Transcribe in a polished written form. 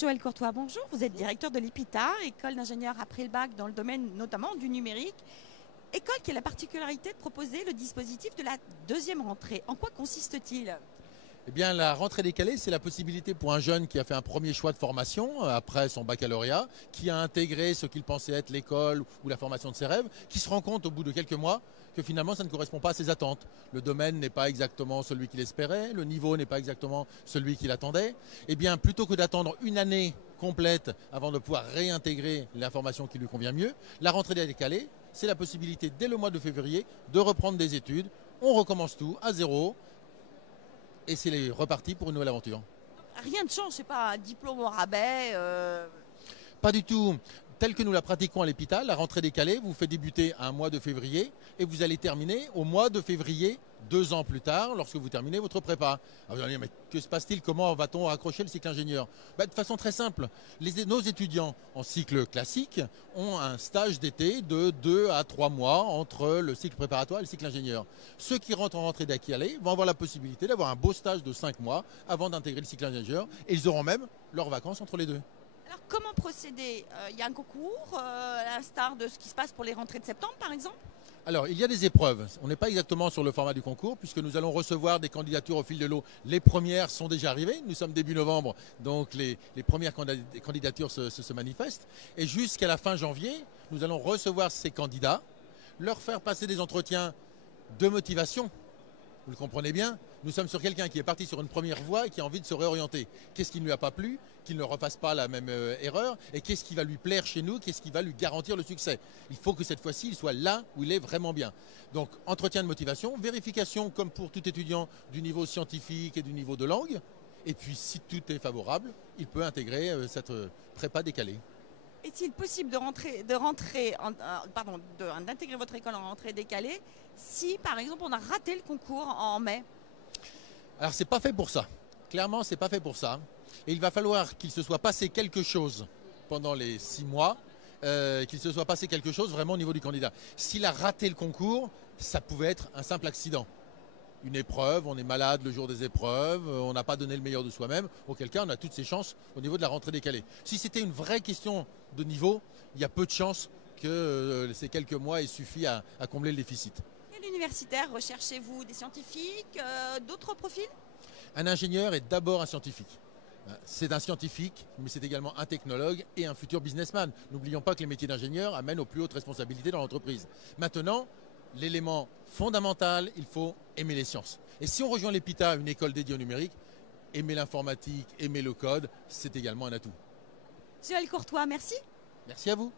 Joël Courtois, bonjour. Vous êtes directeur de l'EPITA, école d'ingénieurs après le bac dans le domaine notamment du numérique. École qui a la particularité de proposer le dispositif de la deuxième rentrée. En quoi consiste-t-il? Eh bien, la rentrée décalée, c'est la possibilité pour un jeune qui a fait un premier choix de formation après son baccalauréat, qui a intégré ce qu'il pensait être l'école ou la formation de ses rêves, qui se rend compte au bout de quelques mois que finalement ça ne correspond pas à ses attentes. Le domaine n'est pas exactement celui qu'il espérait, le niveau n'est pas exactement celui qu'il attendait. Eh bien, plutôt que d'attendre une année complète avant de pouvoir réintégrer la formation qui lui convient mieux, la rentrée décalée, c'est la possibilité dès le mois de février de reprendre des études. On recommence tout à zéro. Et c'est reparti pour une nouvelle aventure. Rien ne change, c'est pas un diplôme au rabais. Pas du tout. Tel que nous la pratiquons à l'EPITA, la rentrée décalée vous fait débuter un mois de février et vous allez terminer au mois de février 2 ans plus tard lorsque vous terminez votre prépa. Alors vous allez dire, mais que se passe-t-il? Comment va-t-on accrocher le cycle ingénieur? De façon très simple. Nos étudiants en cycle classique ont un stage d'été de 2 à 3 mois entre le cycle préparatoire et le cycle ingénieur. Ceux qui rentrent en rentrée décalée vont avoir la possibilité d'avoir un beau stage de 5 mois avant d'intégrer le cycle ingénieur et ils auront même leurs vacances entre les deux. Alors comment procéder? Il y a un concours, à l'instar de ce qui se passe pour les rentrées de septembre par exemple? Alors, il y a des épreuves. On n'est pas exactement sur le format du concours puisque nous allons recevoir des candidatures au fil de l'eau. Les premières sont déjà arrivées. Nous sommes début novembre, donc les premières candidatures se manifestent. Et jusqu'à la fin janvier, nous allons recevoir ces candidats, leur faire passer des entretiens de motivation. Vous le comprenez bien, nous sommes sur quelqu'un qui est parti sur une première voie et qui a envie de se réorienter. Qu'est-ce qui ne lui a pas plu? Qu'il ne refasse pas la même erreur. Et qu'est-ce qui va lui plaire chez nous? Qu'est-ce qui va lui garantir le succès? Il faut que cette fois-ci, il soit là où il est vraiment bien. Donc, entretien de motivation, vérification, comme pour tout étudiant, du niveau scientifique et du niveau de langue. Et puis, si tout est favorable, il peut intégrer cette prépa décalée. Est-il possible d'intégrer votre école en rentrée décalée si, par exemple, on a raté le concours en mai? Alors, c'est pas fait pour ça. Clairement, c'est pas fait pour ça. Et il va falloir qu'il se soit passé quelque chose pendant les 6 mois, qu'il se soit passé quelque chose vraiment au niveau du candidat. S'il a raté le concours, ça pouvait être un simple accident. Une épreuve, on est malade le jour des épreuves, on n'a pas donné le meilleur de soi-même, auquel cas on a toutes ses chances au niveau de la rentrée décalée. Si c'était une vraie question de niveau, il y a peu de chances que ces quelques mois aient suffi à combler le déficit. Quel universitaire recherchez-vous? Des scientifiques, d'autres profils? Un ingénieur est d'abord un scientifique. C'est un scientifique, mais c'est également un technologue et un futur businessman. N'oublions pas que les métiers d'ingénieur amènent aux plus hautes responsabilités dans l'entreprise. Maintenant, l'élément fondamental, il faut aimer les sciences. Et si on rejoint l'EPITA, une école dédiée au numérique, aimer l'informatique, aimer le code, c'est également un atout. Joël Courtois, merci. Merci à vous.